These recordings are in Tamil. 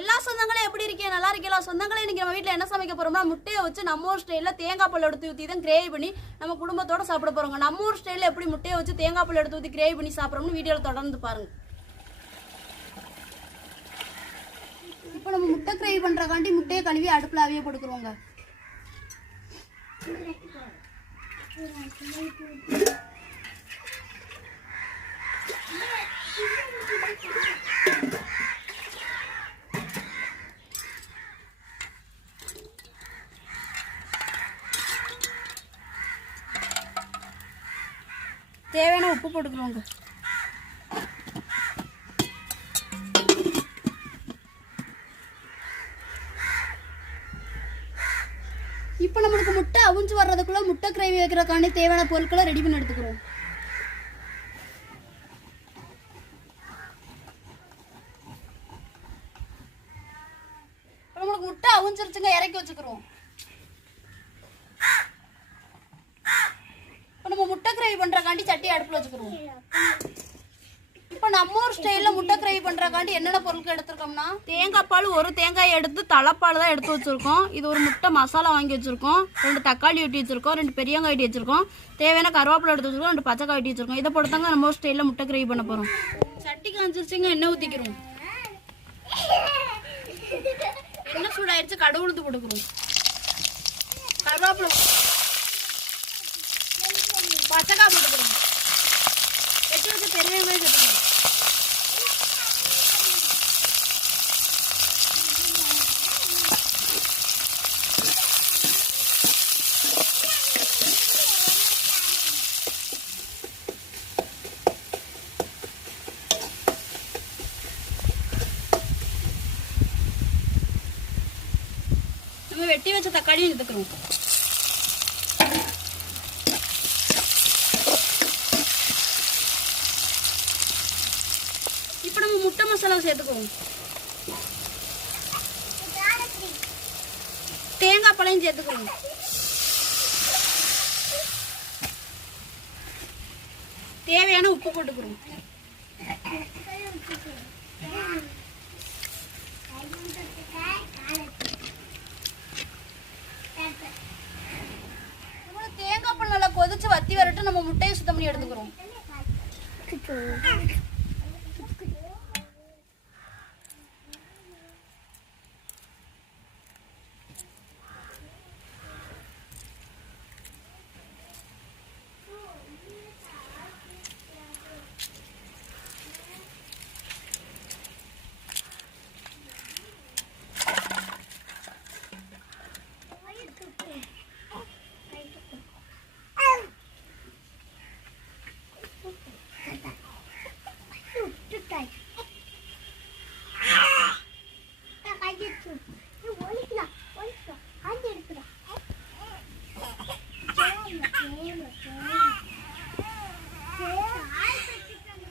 எல்லா சொந்தங்களும் எப்படி இருக்கீங்க? நல்லா இருக்கீங்களா? சொந்தங்களே இன்னைக்கு நம்ம வீட்டில் என்ன சமைக்க போறோம்னா முட்டையை வச்சு நம்ம ஊர் ஸ்டைலில் தேங்காய் பால் எடுத்து ஊற்றி தான் கிரேவி பண்ணி நம்ம குடும்பத்தோட சாப்பிட போறோங்க. நம்ம ஊர் ஸ்டைலில் எப்படி முட்டையை வச்சு தேங்காய் பால் எடுத்து ஊற்றி கிரேவி பண்ணி சாப்பிட்றோம்னு வீடியோவில் தொடர்ந்து பாருங்க. இப்போ நம்ம முட்டை கிரேவி பண்ணுறக்காண்டி முட்டையை கழுவி அடுப்பில் அவிய Thank you. உப்பு போட்டுக்கிறோங்க. இப்போ நம்மளுக்கு முட்டை அவிஞ்சு வர்றதுக்குள்ள முட்டை கிரேவி வைக்கிறதுக்காண்டி தேவையான பொருட்களை ரெடி பண்ணி எடுத்துக்கிறோம். நம்மளுக்கு முட்டை அவிஞ்சிருச்சுங்க இறக்கி வச்சுக்கிறோம் இப்போ நம்ம பண்ணுறக்காண்டி சட்டி அடுப்பில் வச்சுக்கிறோம் இப்போ நம்ம ஊர் ஸ்டைலில் முட்டை கிரேவி பண்ணுறக்காண்டி என்னென்ன பொருட்கள் எடுத்திருக்கோம்னா? தேங்காய் பால் ஒரு தேங்காய் எடுத்து தலைப்பால் தான் எடுத்து வச்சுருக்கோம். இது ஒரு முட்டை மசாலா வாங்கி வச்சுருக்கோம். ரெண்டு தக்காளி வெட்டி வச்சுருக்கோம். ரெண்டு பெரிய வெங்காயம் வெட்டி வச்சுருக்கோம். தேவையான கருவேப்பிலை எடுத்து வச்சுருக்கோம். ரெண்டு பச்சைக்காய் வெட்டி வச்சுருக்கோம். இதை போட்டு தாங்க நம்ம ஊர் ஸ்டைலில் முட்டை கிரேவி பண்ண போகிறோம் சட்டி காஞ்சிருச்சுங்க எண்ணெய் ஊற்றிக்கிறோம் எண்ணெய் சூடாயிருச்சு கடுகு உளுந்து போட்டுக்கிறோம் கருவேப்பிலை பச்சைக்காய் போட்டுக்கிறோம் வெட்டி வச்ச பெரிய வெங்காயம் சேர்த்துக்கணும் வெட்டி வச்ச தக்காளியும் எடுத்துக்கிறோம் இப்போ நம்ம மசாலா சேர்த்துக்குவோம் தேங்காய் பழையும் சேர்த்துக்குவோம் தேவையான உப்பு போட்டுக்கிறோம். தேங்காய் பால் நல்லா கொதிச்சு வத்தி வரட்டும். நம்ம முட்டையை சுத்தம் பண்ணி எடுத்துக்கிறோம்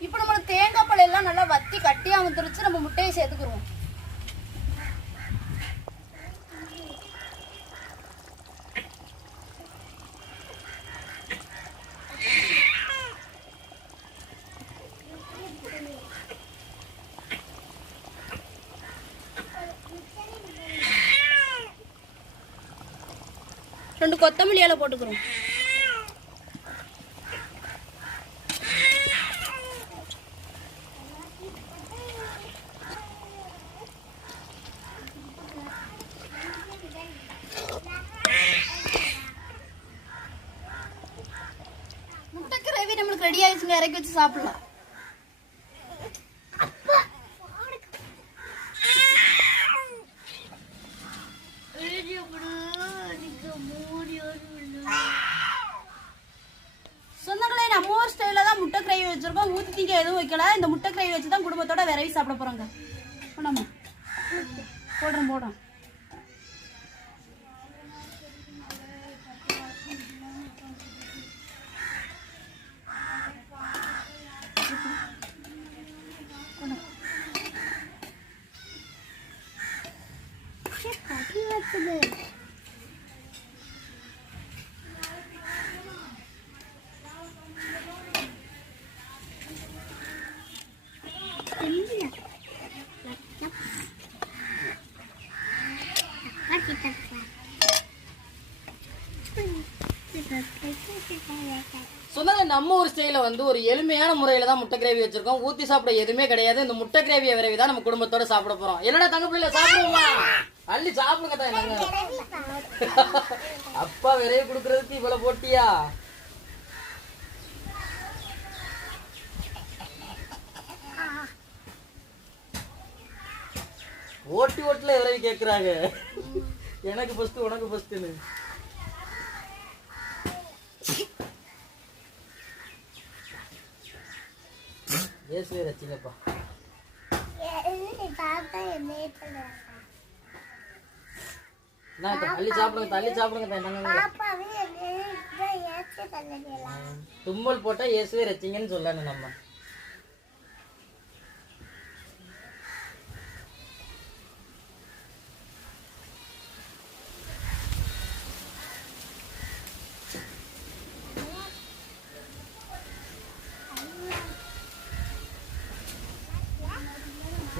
இப்போ நம்ம தேங்காய் பால் எல்லாம் நல்லா வத்தி கட்டியாக வந்துருச்சு நம்ம முட்டையை சேர்த்துக்குருவோம். ரெண்டு கொத்தமல்லி இலை போட்டுக்கிறோம் ஆயிடுச்சுங்க இறக்கி வச்சு சாப்பிடலாம். சொந்தங்களே நம்ம ஊர் ஸ்டைலில் தான் முட்டை கிரேவி வச்சிருக்கோம். ஊற்றி திங்க எதுவும் வைக்கல. இந்த முட்டை கிரேவி வச்சு தான் குடும்பத்தோட விரவி சாப்பிட போகிறாங்க போடாமா போடுறோம் போடுறோம் நம்ம ஊர் ஸ்டைல வந்து ஒரு எளிமையான முறையில தான் முட்டை கிரேவி வச்சிருக்கோம். ஊத்தி சாப்பிட எதுவுமே கிடையாது. இந்த முட்டை கிரேவியை விரைவி தான் நம்ம குடும்பத்தோட சாப்பிட போறோம். என்னடா தங்க பிள்ளை சாப்பிடுவோமா? அள்ளி சாப்பிடுங்க தான் என்னங்க அப்பா விரைவி கொடுக்கறதுக்கு இவ்வளவு போட்டியா? ஓட்டி ஓட்டுல விரைவி கேக்குறாங்க. எனக்கு ஃபர்ஸ்ட் உனக்கு ஃபர்ஸ்ட்னு ஏசுவே ரச்சிங்கப்பா தள்ளி சாப்பிடுங்க தள்ளி சாப்பிடுங்க தும்மல் போட்டா இயேசுவே ரச்சிங்கன்னு சொல்லணும் நம்ம.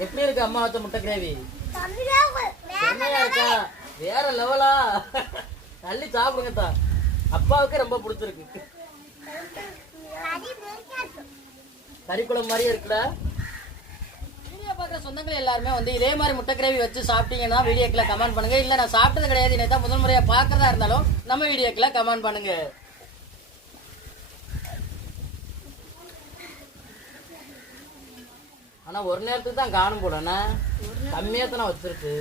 எப்படி இருக்கு அம்மா வச்ச முட்டை கிரேவி? செம்மையா இருக்கா? வேற லெவலா தள்ளி சாப்பிடுங்க தா அப்பாவுக்கு ரொம்ப பிடிச்சிருக்கு. கறி குழம்பு மாதிரியே இருக்குடா. வீடியோ பார்க்குற சொந்தங்கள் எல்லாருமே வந்து இதே மாதிரி முட்டை கிரேவி வச்சு சாப்பிட்டீங்கன்னா வீடியோக்குள்ள கமெண்ட் பண்ணுங்க. இல்ல நான் சாப்பிட்டது கிடையாது. இன்னைக்கு தான் முதல் முறையா பார்க்கறதா இருந்தாலும் நம்ம வீடியோக்குள்ள கமெண்ட் பண்ணுங்க. ஆனா ஒரு நேரத்துக்கு தான் காணும் போடனா கம்மியா தானே வச்சிருக்கு.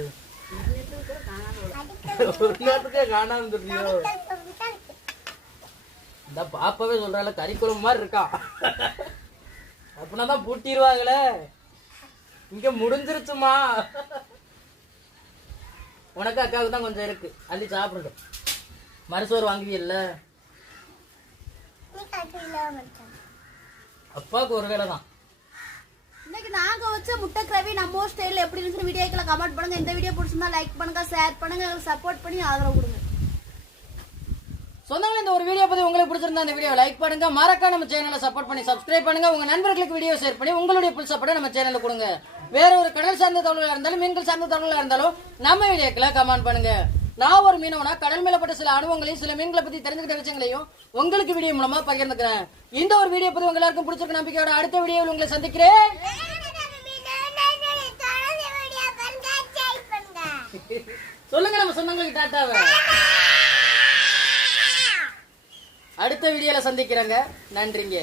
ஒரு நேரத்துக்கே காணாம இருந்துருக்கியோ இந்த பாப்பாவே சொல்றால கறிக்குழம்பு மாதிரி இருக்கா. அப்படின்னா தான் பூட்டிடுவாங்களே. இங்க முடிஞ்சிருச்சுமா. உனக்கு அக்காவுக்கு தான் கொஞ்சம் இருக்கு. அள்ளி சாப்பிடுங்க. மறுசோறு வாங்குவீல்ல. அப்பாவுக்கு ஒரு வேலை தான் இன்னைக்கு நாங்க வச்ச முட்டை கிரவி நம்ம ஊர் ஸ்டைல்ல எப்படி இருந்துச்சு வீடியோக்குள்ள கமெண்ட் பண்ணுங்க. இந்த வீடியோ பிடிச்சிருந்தா லைக் பண்ணுங்க ஷேர் பண்ணுங்க சப்போர்ட் பண்ணி ஆதரவு கொடுங்க. சொந்தங்கள் இந்த ஒரு வீடியோ பத்தி உங்களுக்கு பிடிச்சிருந்தா இந்த வீடியோ லைக் பண்ணுங்க. மறக்காம நம்ம சேனலை சப்போர்ட் பண்ணி சப்ஸ்கிரைப் பண்ணுங்க. உங்க நண்பர்களுக்கு வீடியோ ஷேர் பண்ணி உங்களுடைய புல் சப்போர்ட் நம்ம சேனலுக்கு கொடுங்க. வேற ஒரு கடல் சார்ந்த தகவலாக இருந்தாலும் மீன்கள் சார்ந்த தகவலாக இருந்தாலும் நம்ம வீடியோக்குள்ள கமெண்ட் பண்ணுங்க. நான் ஒரு மீனவனா கடல் மேலப்பட்ட சில அனுபவங்களையும் சில மீன்களை பத்தி தெரிஞ்சுக்கிட்ட விஷயங்களையும் உங்களுக்கு வீடியோ மூலமா பகிர்ந்துக்கிறேன். இந்த ஒரு வீடியோ பத்தி உங்க எல்லாருக்கும் பிடிச்சிருக்க நம்பிக்கையோட அடுத்த வீடியோவில் உங்களை சந்திக்கிறேன். சொல்லுங்க நம்ம சொந்தங்களுக்கு டாட்டாவை. அடுத்த வீடியோல சந்திக்கிறேங்க. நன்றிங்க.